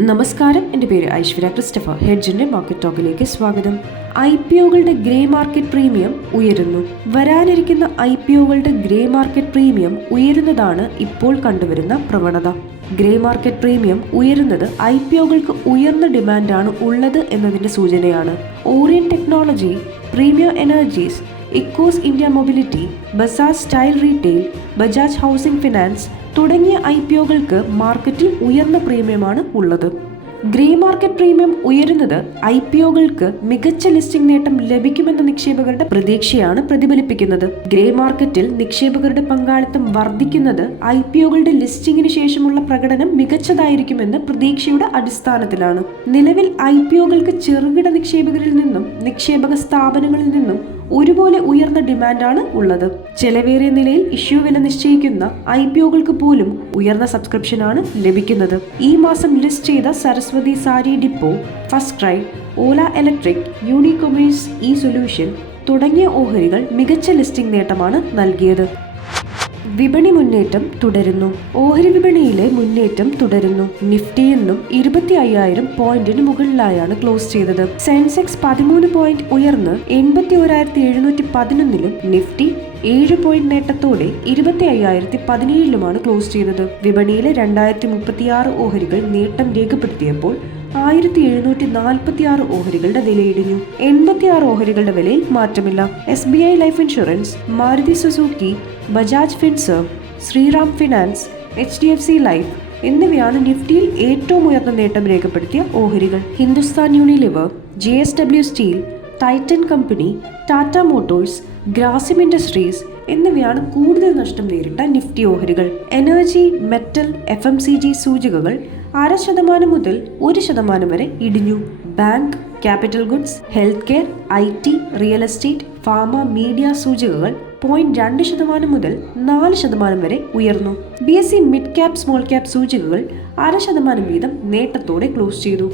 നമസ്കാരം, എൻ്റെ പേര് ഐശ്വര്യ ക്രിസ്റ്റഫർ. ഹെഡ്ജിന്റെ മാർക്കറ്റ് ടോക്കിലേക്ക് സ്വാഗതം. IPOകളുടെ ഗ്രേ മാർക്കറ്റ് പ്രീമിയം ഉയരുന്നു. വരാനിരിക്കുന്ന IPOകളുടെ ഗ്രേ മാർക്കറ്റ് പ്രീമിയം ഉയരുന്നതാണ് ഇപ്പോൾ കണ്ടുവരുന്ന പ്രവണത. ഗ്രേ മാർക്കറ്റ് പ്രീമിയം ഉയരുന്നത് IPOകൾക്ക് ഉയർന്ന ഡിമാൻഡാണ് ഉള്ളത് എന്നതിന്റെ സൂചനയാണ്. Orient Technology, Premium Energies, Ecos India Mobility, Bazaar Style Retail, Bajaj Housing Finance തുടങ്ങിയ IPOകൾക്ക് മാർക്കറ്റിൽ ഉയർന്ന പ്രീമിയമാണ് ഉള്ളത്. ഗ്രേ മാർക്കറ്റ് പ്രീമിയം ഉയരുന്നത് IPOകൾക്ക് മികച്ച ലിസ്റ്റിംഗ് നേട്ടം ലഭിക്കുമെന്ന നിക്ഷേപകരുടെ പ്രതീക്ഷയാണ് പ്രതിഫലിപ്പിക്കുന്നത്. ഗ്രേ മാർക്കറ്റിൽ നിക്ഷേപകരുടെ പങ്കാളിത്തം വർദ്ധിക്കുന്നത് IPOകളുടെ ലിസ്റ്റിംഗിന് ശേഷമുള്ള പ്രകടനം മികച്ചതായിരിക്കുമെന്ന പ്രതീക്ഷയുടെ അടിസ്ഥാനത്തിലാണ്. നിലവിൽ IPOകൾക്ക് ചെറുകിട നിക്ഷേപകരിൽ നിന്നും നിക്ഷേപക സ്ഥാപനങ്ങളിൽ നിന്നും ഒരുപോലെ ഉയർന്ന ഡിമാൻഡാണ് ഉള്ളത്. ചെലവേറിയ നിലയിൽ ഇഷ്യൂ വില നിശ്ചയിക്കുന്ന IPOകൾക്ക് പോലും ഉയർന്ന സബ്സ്ക്രിപ്ഷനാണ് ലഭിക്കുന്നത്. ഈ മാസം ലിസ്റ്റ് ചെയ്ത Saraswati Saree depot, First Cry, Ola Electric, Unicommerce e solution തുടങ്ങിയ ഓഹരികൾ മികച്ച ലിസ്റ്റിംഗ് നേട്ടമാണ് നൽകിയത്. വിപണി മുന്നേറ്റം തുടരുന്നു. ഓഹരി വിപണിയിലെ മുന്നേറ്റം തുടരുന്നു. നിഫ്റ്റി ഇന്നും 25,000 പോയിന്റിന് മുകളിലായാണ് ക്ലോസ് ചെയ്തത്. സെൻസെക്സ് 13 പോയിന്റ് ഉയർന്ന് 81,711ലും നിഫ്റ്റി 7 പോയിന്റ് നേട്ടത്തോടെ 25,017ലുമാണ് ക്ലോസ് ചെയ്തത്. വിപണിയിലെ 2036 ഓഹരികൾ നേട്ടം രേഖപ്പെടുത്തിയപ്പോൾ 1,746 ഓഹരികളുടെ വിലയിടിഞ്ഞു. 86 ഓഹരികളുടെ വിലയിൽ മാറ്റമില്ല. SBI Life Insurance, Maruti Suzuki, Bajaj Finserv, Shriram Finance, HDFC Life എന്നിവയാണ് നിഫ്റ്റിയിൽ ഏറ്റവും ഉയർന്ന നേട്ടം രേഖപ്പെടുത്തിയ ഓഹരികൾ. Hindustan Unilever, JSW Steel, Titan Company, Tata Motors, Grasim Industries എന്നിവയാണ് കൂടുതൽ നഷ്ടം നേരിട്ട നിഫ്റ്റി ഓഹരികൾ. എനർജി, മെറ്റൽ, FMCG സൂചികകൾ 0.5% മുതൽ 1% വരെ ഇടിഞ്ഞു. Bank, capital goods, health care, IT, real estate, pharma, media സൂചികകൾ 0.2% മുതൽ 4% വരെ ഉയർന്നു. BSE mid cap, small cap സൂചികകൾ 0.5% വീതം നേട്ടത്തോടെ ക്ലോസ് ചെയ്തു.